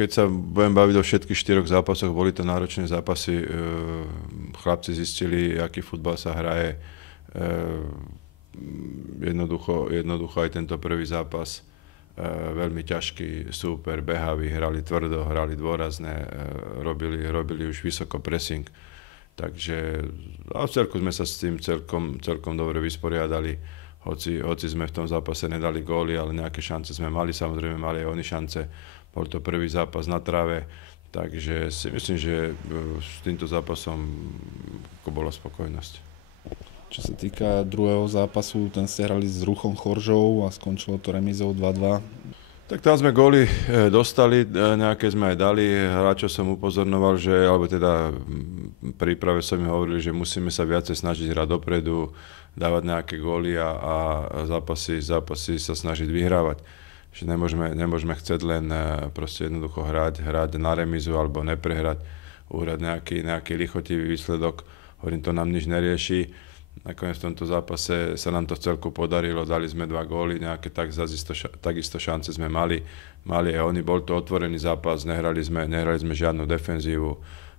keď sa budem baviť o všetkých 4 zápasoch, boli to náročné zápasy. Chlapci zistili, aký futbal sa hraje. Jednoducho aj tento prvý zápas. Veľmi ťažký, super, behavý, hrali tvrdo, hrali dôrazné, robili už vysoko pressing. Takže a v celku sme sa s tým celkom dobre vysporiadali. Hoci sme v tom zápase nedali góly, ale nejaké šance sme mali, samozrejme mali aj oni šance. Bol to prvý zápas na tráve, takže si myslím, že s týmto zápasom bola spokojnosť. Čo sa týka druhého zápasu, ten ste hrali s Ruchom Choržov a skončilo to remízou 2-2. Tak tam sme góly dostali, nejaké sme aj dali. Hráčov som upozorňoval, alebo teda v príprave som mi hovorili, že musíme sa viacej snažiť hrať dopredu, dávať nejaké góly a zápasy sa snažiť vyhrávať. Že nemôžeme chcieť len proste jednoducho hrať na remízu alebo neprehrať, uhrať nejaký lichotivý výsledok. Hovorím, to nám nič nerieši. Nakoniec v tomto zápase sa nám to celku podarilo, dali sme 2 góly, nejaké takisto šance sme mali aj oni. Bol to otvorený zápas, nehrali sme žiadnu defenzívu,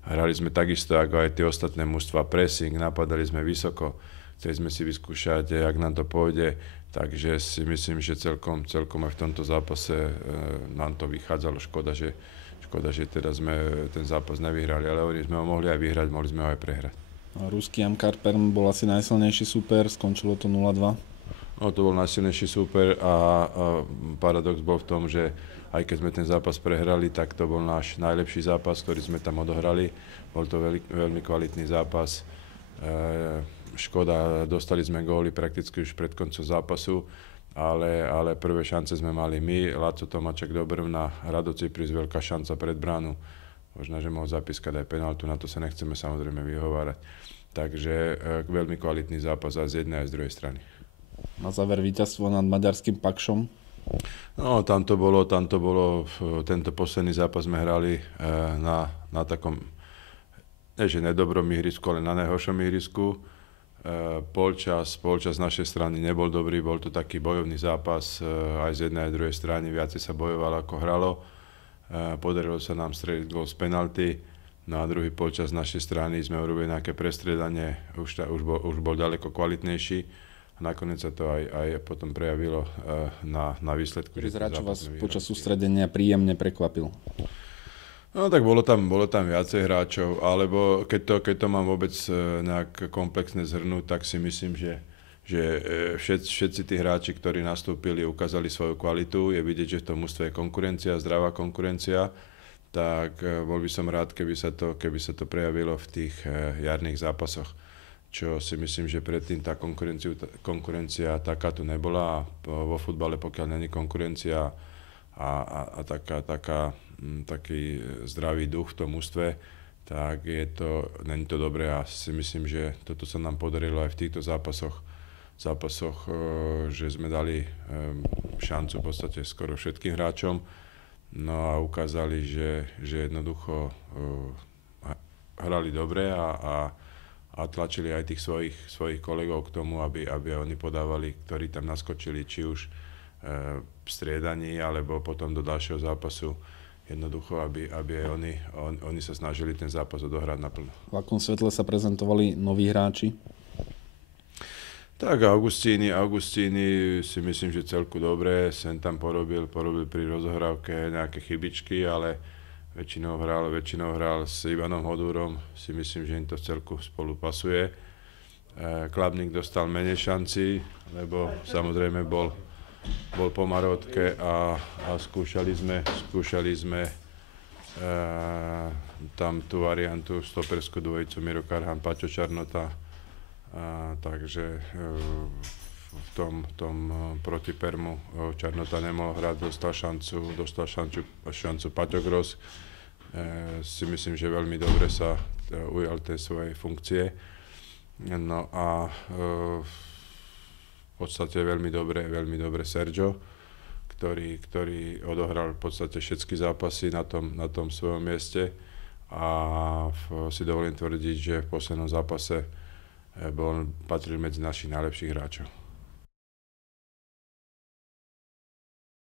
hrali sme takisto ako aj tie ostatné mužstvá pressing, napadali sme vysoko, chceli sme si vyskúšať, jak nám to pôjde, takže si myslím, že celkom aj v tomto zápase nám to vychádzalo. Škoda, že teda sme ten zápas nevyhrali, ale sme ho mohli aj vyhrať, mohli sme ho aj prehrať. Ruský Amkar Perm bol asi najsilnejší súper, skončilo to 0-2. No, to bol najsilnejší súper a paradox bol v tom, že aj keď sme ten zápas prehrali, tak to bol náš najlepší zápas, ktorý sme tam odohrali. Bol to veľmi kvalitný zápas. Škoda, dostali sme góly prakticky už pred koncom zápasu, ale prvé šance sme mali my, Laco Tomáček do Brvna, Rado Cypris, veľká šanca pred bránu. Možno, že mohol zapískať aj penáltu, na to sa nechceme samozrejme vyhovárať. Takže veľmi kvalitný zápas aj z jednej aj z druhej strany. Na záver víťazstvo nad maďarským Pakšom. No, tam to bolo, tento posledný zápas sme hrali na takom, nie že nedobrom ihrisku, ale na najhoršom ihrisku. Polčas z našej strany nebol dobrý, bol to taký bojovný zápas, aj z jednej aj z druhej strany, viacej sa bojovalo ako hralo. Podarilo sa nám streliť gól z penalty. Na druhý polčas z našej strany sme urobili nejaké prestriedanie, už bol ďaleko kvalitnejší. A nakoniec sa to aj potom prejavilo na výsledku. Ktorý hráč vás počas sústredenia príjemne prekvapil? No tak bolo tam viacej hráčov, alebo keď to mám vôbec nejak komplexne zhrnúť, tak si myslím, že všetci tí hráči, ktorí nastúpili, ukázali svoju kvalitu. Je vidieť, že v tom mužstve je konkurencia, zdravá konkurencia. Tak bol by som rád, keby sa to prejavilo v tých jarných zápasoch. Čo si myslím, že predtým tá konkurencia taká tu nebola. A vo futbale, pokiaľ není konkurencia a taký zdravý duch v tom mužstve, tak není to dobré a si myslím, že toto sa nám podarilo aj v týchto zápasoch, že sme dali šancu v podstate skoro všetkým hráčom, no a ukázali, že jednoducho hrali dobre a tlačili aj tých svojich kolegov k tomu, aby oni podávali, ktorí tam naskočili, či už v striedaní, alebo potom do ďalšieho zápasu. Jednoducho, aby aj oni sa snažili ten zápas odohrať naplno. V akom svetle sa prezentovali noví hráči? Tak Augustíny si myslím, že celku dobre. Sem tam porobil pri rozohrávke nejaké chybičky, ale väčšinou hral s Ivanom Hodúrom. Si myslím, že im to celku spolu pasuje. Klabník dostal menej šanci, lebo samozrejme bol po Marotke a skúšali sme tam tú variantu, stoperskú dvojicu Miro Karhan, Paťo Čarnota. Takže v tom proti Permu Čarnota nemohol hrať, dostal šancu Paťo Gros. Si myslím, že veľmi dobre sa ujal tej svojej funkcie. No a v podstate veľmi dobre Sergio, ktorý odohral v podstate všetky zápasy na tom svojom mieste a si dovolím tvrdiť, že v poslednom zápase patril medzi našich najlepších hráčov.